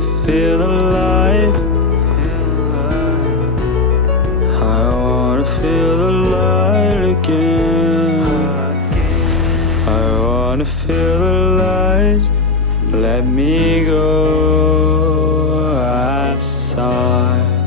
wanna feel the light. I wanna feel the light again. I wanna feel the light. Let me go outside.